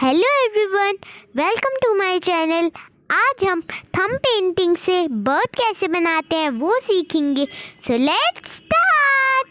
Hello everyone, welcome to my channel. आज हम thumb painting से bird कैसे बनाते हैं वो सीखेंगे। So let's start.